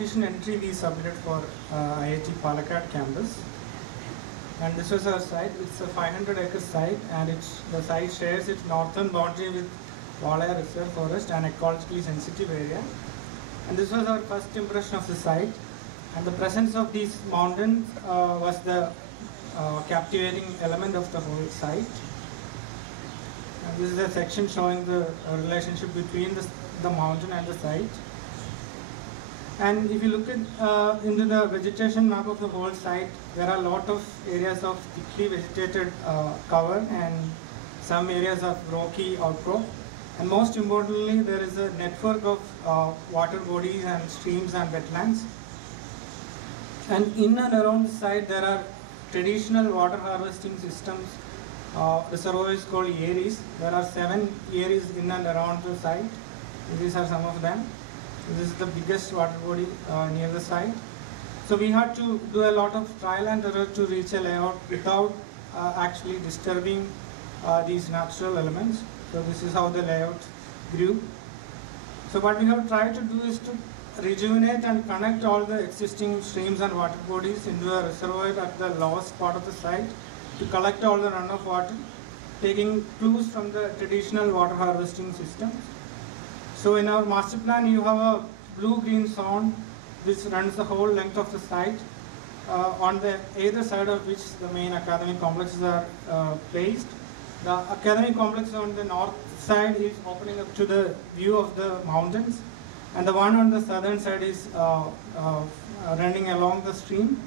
competition entry we submitted for IIT Palakkad campus. And this was our site. It's a 500-acre site, and the site shares its northern boundary with Valaya Reserve Forest, an ecologically sensitive area. And this was our first impression of the site. And the presence of these mountains was the captivating element of the whole site. And this is a section showing the relationship between the mountain and the site. And if you look at into the vegetation map of the whole site, there are a lot of areas of thickly vegetated cover and some areas of rocky outcrop. And most importantly, there is a network of water bodies and streams and wetlands. And in and around the site, there are traditional water harvesting systems. Reservoir is called eries. There are 7 eries in and around the site. These are some of them. This is the biggest water body near the site. So we had to do a lot of trial and error to reach a layout without actually disturbing these natural elements. So this is how the layout grew. So what we have tried to do is to rejuvenate and connect all the existing streams and water bodies into a reservoir at the lowest part of the site to collect all the runoff water, taking clues from the traditional water harvesting systems. So in our master plan, you have a blue-green zone which runs the whole length of the site, on the either side of which the main academic complexes are placed. The academic complex on the north side is opening up to the view of the mountains, and the one on the southern side is running along the stream.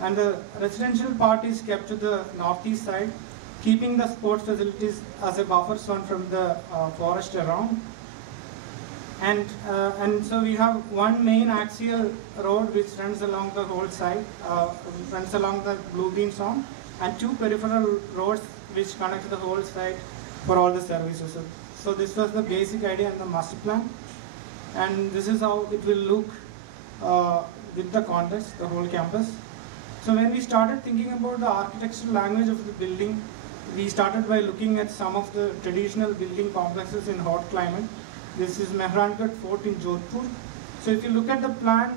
And the residential part is kept to the northeast side, keeping the sports facilities as a buffer zone from the forest around. And so we have one main axial road which runs along the whole site, runs along the blue-green zone, and 2 peripheral roads which connect the whole site for all the services. So this was the basic idea in the master plan, and this is how it will look with the context, the whole campus. So when we started thinking about the architectural language of the building, we started by looking at some of the traditional building complexes in hot climate. This is Mehrangarh Fort in Jodhpur. So if you look at the plan,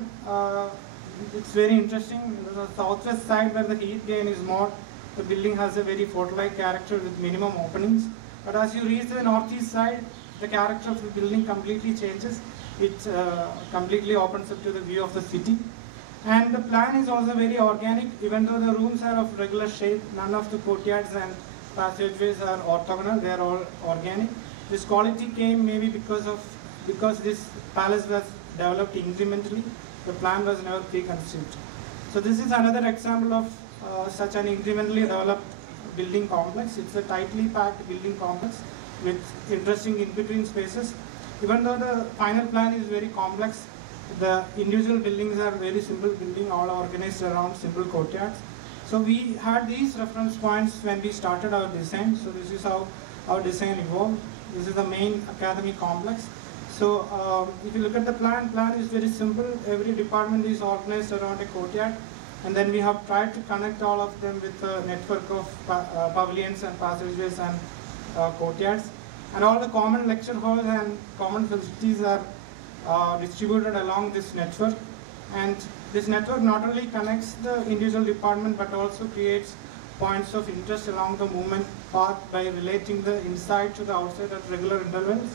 it's very interesting. The southwest side where the heat gain is more, the building has a very fort-like character with minimum openings. But as you reach the northeast side, the character of the building completely changes. It completely opens up to the view of the city. And the plan is also very organic. Even though the rooms are of regular shape, none of the courtyards and passageways are orthogonal, they are all organic. This quality came maybe because this palace was developed incrementally. The plan was never pre-conceived. So this is another example of such an incrementally developed building complex. It's a tightly packed building complex with interesting in-between spaces. Even though the final plan is very complex, the individual buildings are very simple building, all organized around simple courtyards. So we had these reference points when we started our design. So this is how our design evolved. This is the main academic complex. So if you look at the plan is very simple. Every department is organized around a courtyard, and then we have tried to connect all of them with a network of pavilions and passageways and courtyards. And all the common lecture halls and common facilities are distributed along this network. And this network not only connects the individual department but also creates points of interest along the movement path by relating the inside to the outside at regular intervals.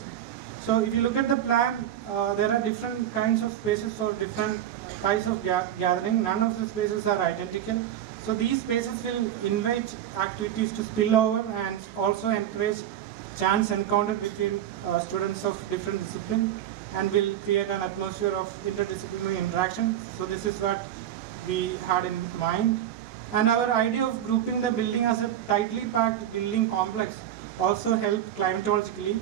So if you look at the plan, there are different kinds of spaces for different kinds of gathering. None of the spaces are identical. So these spaces will invite activities to spill over and also encourage chance encounter between students of different disciplines, and will create an atmosphere of interdisciplinary interaction. So this is what we had in mind. And our idea of grouping the building as a tightly packed building complex also helped climatologically.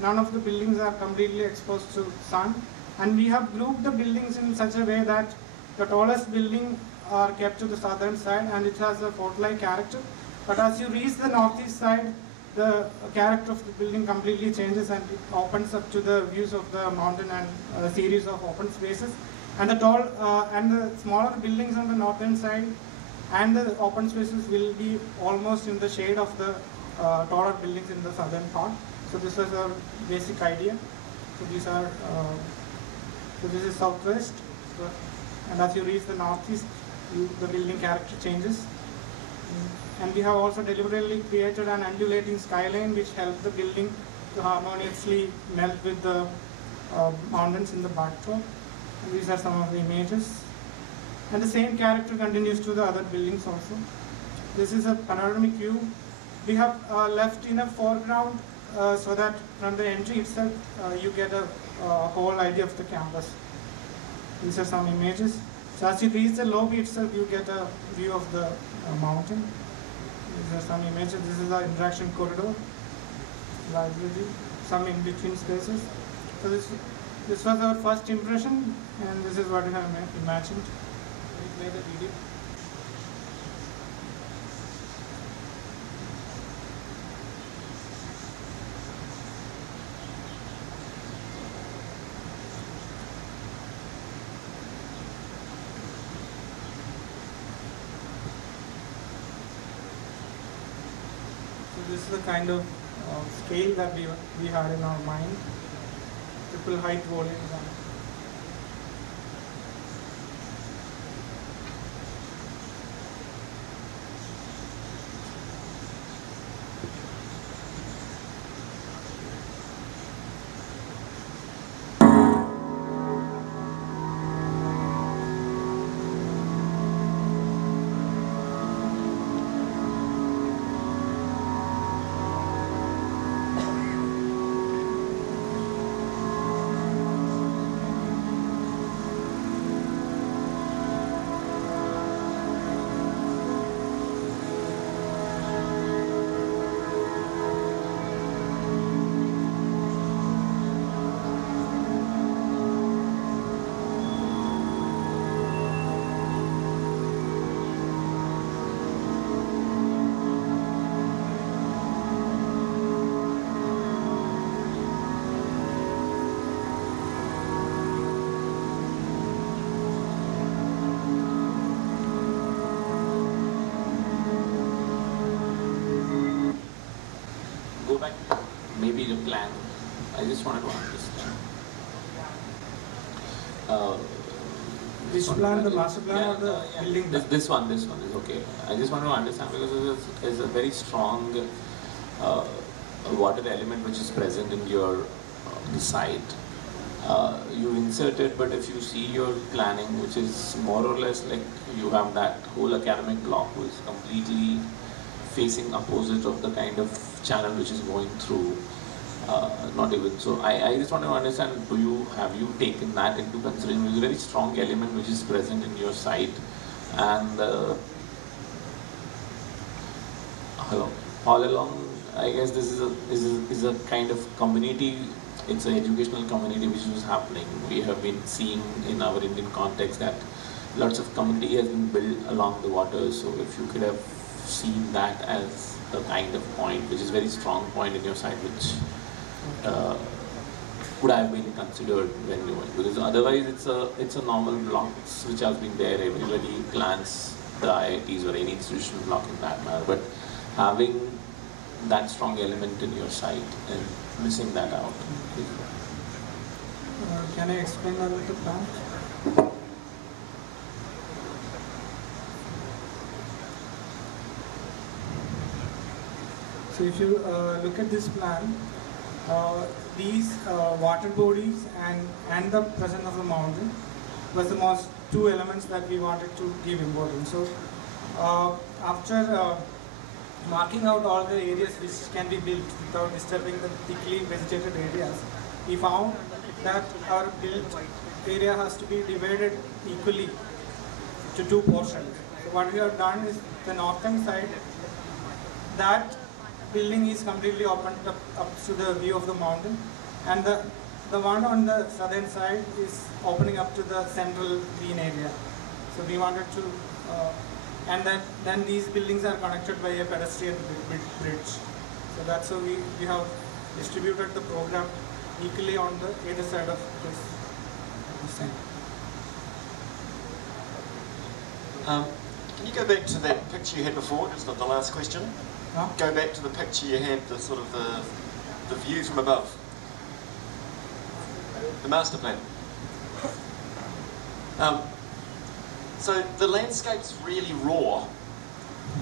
None of the buildings are completely exposed to sun. And we have grouped the buildings in such a way that the tallest building are kept to the southern side and it has a fort-like character. But as you reach the northeast side, the character of the building completely changes and it opens up to the views of the mountain and a series of open spaces. And the tall and the smaller buildings on the northern side and the open spaces will be almost in the shade of the taller buildings in the southern part. So this was our basic idea. So these are, so this is southwest. So And as you reach the northeast, the building character changes. And we have also deliberately created an undulating skyline which helps the building to harmoniously melt with the mountains in the backdrop. And these are some of the images. And the same character continues to the other buildings also. This is a panoramic view. We have left in a foreground so that from the entry itself you get a whole idea of the campus. These are some images. So as you reach the lobby itself, you get a view of the mountain. These are some images. This is the interaction corridor, library, some in-between spaces. So this was our first impression, and this is what we have imagined. We made a video. This is the kind of scale that we had in our mind. Triple height volume. Back, maybe the plan. I just wanted to understand. Which plan, the master plan or the building? This one is okay. I just want to understand because there's a very strong water element which is present in your the site. You inserted, but if you see your planning, which is more or less like you have that whole academic block which is completely facing opposite of the kind of channel which is going through, not even so. I just want to understand, have you taken that into consideration? It's a very strong element which is present in your site, and all along, I guess this is a kind of community. It's an educational community which is happening. We have been seeing in our Indian context that lots of community has been built along the water. So if you could have seen that as a kind of point, which is a very strong point in your site, which could have been considered when you went, because otherwise it's a normal blocks which has been there. Everybody plans the IITs or any institutional block in that manner, but having that strong element in your site and missing that out. Can I explain a little plan? So if you look at this plan, these water bodies and the presence of the mountain was the most two elements that we wanted to give importance. So after marking out all the areas which can be built without disturbing the thickly vegetated areas, we found that our built area has to be divided equally to two portions. So what we have done is the northern side, that building is completely opened up to the view of the mountain, and the one on the southern side is opening up to the central green area. So we wanted to, and then these buildings are connected by a pedestrian bridge. So that's how we have distributed the program equally on the either side of this thing. Can you go back to that picture you had before, just the last question? Huh? Go back to the picture you had, the sort of the view from above. The master plan. So the landscape's really raw,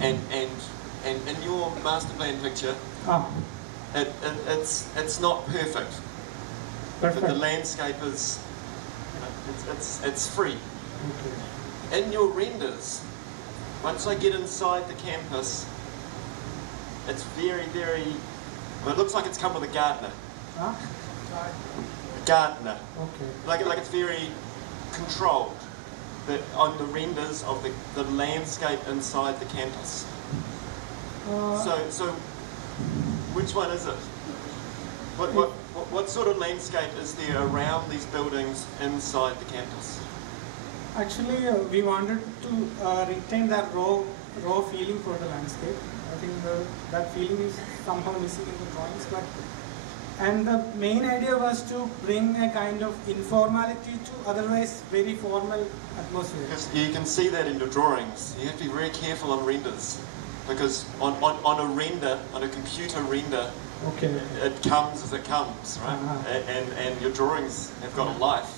and in your master plan picture, Ah, it's not perfect. perfect. The landscape is, you know, it's free. Okay. In your renders, once I get inside the campus, it's very, well, it looks like it's come with a gardener. Ah, A gardener. okay. Like it's very controlled. On the renders of the landscape inside the campus. So which one is it? What sort of landscape is there around these buildings inside the campus? Actually, we wanted to retain that raw feeling for the landscape. I think that feeling is somehow missing in the drawings. And the main idea was to bring a kind of informality to otherwise very formal atmosphere. Because you can see that in your drawings. You have to be very careful on renders. Because on a render, on a computer render, Okay. it comes as it comes, right? Uh-huh. And your drawings have got a life,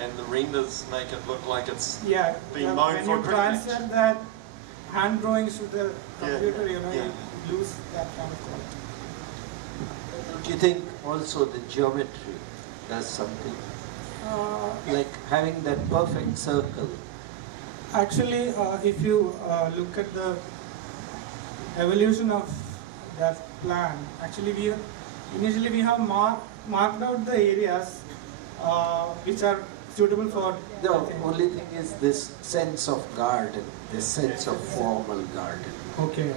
and the renders make it look like it's Yeah. being mown When for a you cricket match. transfer that hand drawings to the computer, you know, yeah. you lose that kind of quality. Do you think also the geometry does something? Like having that perfect circle? Actually, if you look at the evolution of that plan, actually initially we have marked out the areas which are suitable for The thing. only thing is this sense of garden, this sense of formal garden. Okay,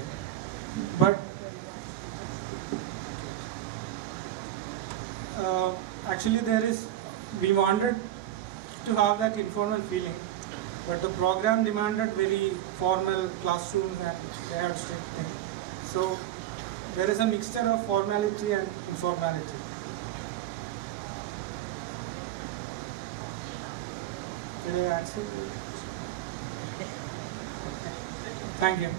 but actually we wanted to have that informal feeling, but the program demanded very formal classrooms and they had strict things. So there is a mixture of formality and informality. Did I answer? Thank you.